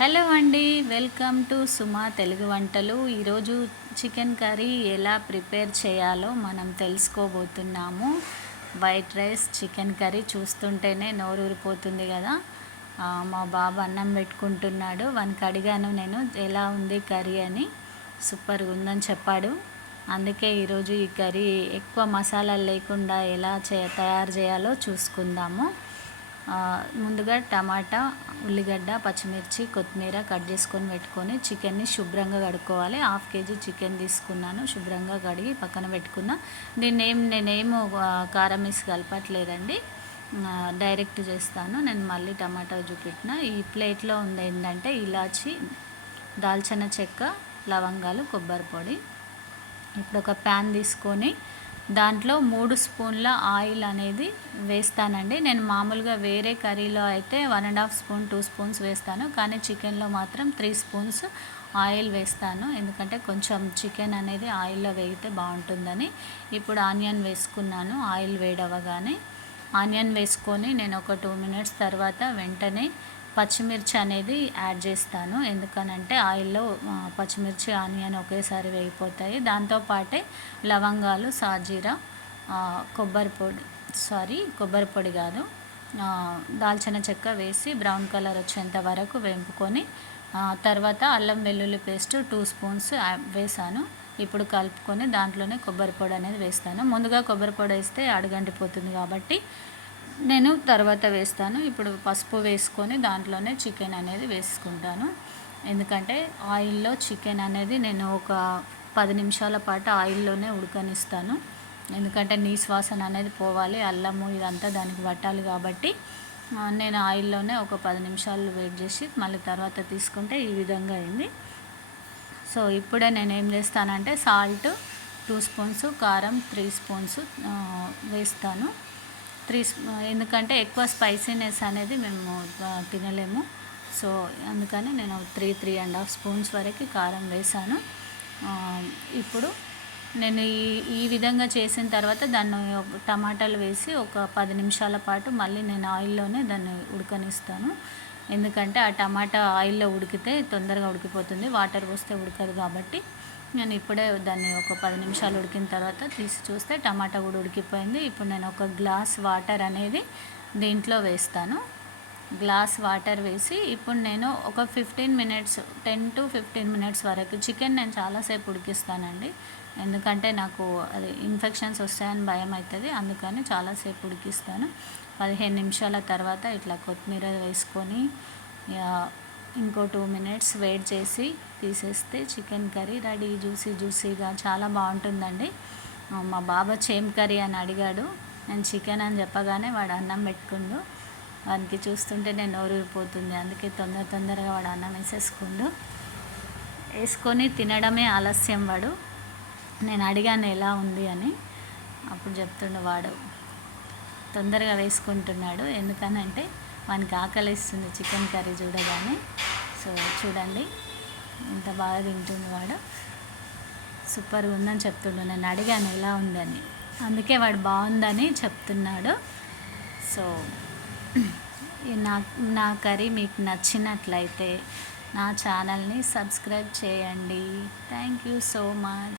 Hello అండి, welcome to సుమా తెలుగు వంటలు. ఈరోజు చికెన్ కర్రీ ఎలా ప్రిపేర్ చేయాలో మనం తెలుసుకోబోతున్నాము. వైట్ రైస్ చికెన్ కర్రీ చూస్తుంటేనే నోరు ఊరిపోతుంది కదా. మా బాబు అన్నం పెట్టుకుంటున్నాడు. వానికి అడిగాను నేను ఎలా ఉంది కర్రీ అని. సూపర్గా ఉందని చెప్పాడు. అందుకే ఈరోజు ఈ కర్రీ ఎక్కువ మసాలాలు లేకుండా ఎలా తయారు చేయాలో చూసుకుందాము. ముందుగా టమాటా, ఉల్లిగడ్డ, పచ్చిమిర్చి, కొత్తిమీర కట్ చేసుకొని పెట్టుకొని చికెన్ని శుభ్రంగా కడుక్కోవాలి. 1/2 kg చికెన్ తీసుకున్నాను. శుభ్రంగా కడిగి పక్కన పెట్టుకున్నా. నేనేమో కారం వేసి కలపట్లేదండి, డైరెక్ట్ చేస్తాను. నేను మళ్ళీ టమాటా చూపెట్టిన. ఈ ప్లేట్లో ఉంది ఏంటంటే ఇలాచి, దాల్చిన చెక్క, లవంగాలు, కొబ్బరి పొడి. ఇప్పుడు ఒక ప్యాన్ తీసుకొని దాంట్లో 3 స్పూన్ల ఆయిల్ అనేది వేస్తానండి. నేను మామూలుగా వేరే కర్రీలో అయితే 1.5 స్పూన్ 2 స్పూన్స్ వేస్తాను, కానీ చికెన్లో మాత్రం 3 స్పూన్స్ ఆయిల్ వేస్తాను. ఎందుకంటే కొంచెం చికెన్ అనేది ఆయిల్లో వేగితే బాగుంటుందని. ఇప్పుడు ఆనియన్ వేసుకున్నాను. ఆయిల్ వేడవగానే ఆనియన్ వేసుకొని నేను ఒక 2 మినిట్స్ తర్వాత వెంటనే పచ్చిమిర్చి అనేది యాడ్ చేస్తాను. ఎందుకనంటే ఆయిల్లో పచ్చిమిర్చి, ఆనియన్ ఒకేసారి వేగిపోతాయి. దాంతోపాటే లవంగాలు, సాజీరా, కొబ్బరి పొడి కాదు, దాల్చిన చెక్క వేసి బ్రౌన్ కలర్ వచ్చేంత వరకు వేపుకొని తర్వాత అల్లం వెల్లుల్లి పేస్ట్ 2 స్పూన్స్ వేసాను. ఇప్పుడు కలుపుకొని దాంట్లోనే కొబ్బరి పొడి అనేది వేస్తాను. ముందుగా కొబ్బరి పొడి వేస్తే అడుగంటిపోతుంది కాబట్టి నేను తర్వాత వేస్తాను. ఇప్పుడు పసుపు వేసుకొని దాంట్లోనే చికెన్ అనేది వేసుకుంటాను. ఎందుకంటే ఆయిల్లో చికెన్ అనేది నేను ఒక 10 నిమిషాల పాటు ఆయిల్లోనే ఉడకనిస్తాను. ఎందుకంటే నీసు వాసన అనేది పోవాలి, అల్లము ఇదంతా దానికి పట్టాలి కాబట్టి నేను ఆయిల్లోనే ఒక 10 నిమిషాలు వెయిట్ చేసి మళ్ళీ తర్వాత తీసుకుంటే ఈ విధంగా అయింది. సో ఇప్పుడే నేను ఏం చేస్తానంటే సాల్ట్ 2 స్పూన్స్, కారం 3 స్పూన్స్ వేస్తాను. ఎందుకంటే ఎక్కువ స్పైసీనెస్ అనేది మేము తినలేము. సో అందుకని నేను 3.5 స్పూన్స్ వరకు కారం వేసాను. ఇప్పుడు నేను ఈ విధంగా చేసిన తర్వాత దాన్ని టమాటాలు వేసి ఒక 10 నిమిషాల పాటు మళ్ళీ నేను ఆయిల్లోనే దాన్ని ఉడకనిస్తాను. ఎందుకంటే ఆ టమాటా ఆయిల్లో ఉడికితే తొందరగా ఉడికిపోతుంది, వాటర్ పోస్తే ఉడకదు కాబట్టి నేను ఇప్పుడే దాన్ని ఒక 10 నిమిషాలు ఉడికిన తర్వాత తీసి చూస్తే టమాటా కూడా ఉడికిపోయింది. ఇప్పుడు నేను ఒక గ్లాస్ వాటర్ అనేది దీంట్లో వేస్తాను. గ్లాస్ వాటర్ వేసి ఇప్పుడు నేను ఒక 10 to 15 మినిట్స్ వరకు చికెన్ నేను చాలాసేపు ఉడికిస్తానండి. ఎందుకంటే నాకు అది ఇన్ఫెక్షన్స్ వస్తాయని భయం అవుతుంది, అందుకని చాలాసేపు ఉడికిస్తాను. 15 నిమిషాల తర్వాత ఇట్లా కొత్తిమీర వేసుకొని ఇంకో 2 మినిట్స్ వెయిట్ చేసి తీసేస్తే చికెన్ కర్రీ రెడీ. జ్యూసీగా చాలా బాగుంటుందండి. మా బాబా చేమ్ కర్రీ అని అడిగాడు. నేను చికెన్ అని చెప్పగానే వాడు అన్నం పెట్టుకుండు. వానికి చూస్తుంటే నేను నోరూరిపోతుంది. అందుకే తొందరగా వాడు అన్నం వేసుకొని తినడమే ఆలస్యం. వాడు నేను అడిగాను ఎలా ఉంది అని, అప్పుడు చెప్తుండే వాడు తొందరగా వేసుకుంటున్నాడు. ఎందుకనంటే వానికి ఆకలిస్తుంది చికెన్ కర్రీ చూడగానే. సో చూడండి ఎంత బాగా తింటుంది వాడు. సూపర్గా ఉందని చెప్తుండు. నేను అడిగాను ఎలా ఉందని, అందుకే వాడు బాగుందని చెప్తున్నాడు. సో నా కర్రీ మీకు నచ్చినట్లయితే నా ఛానల్ని సబ్స్క్రైబ్ చేయండి. Thank you so much.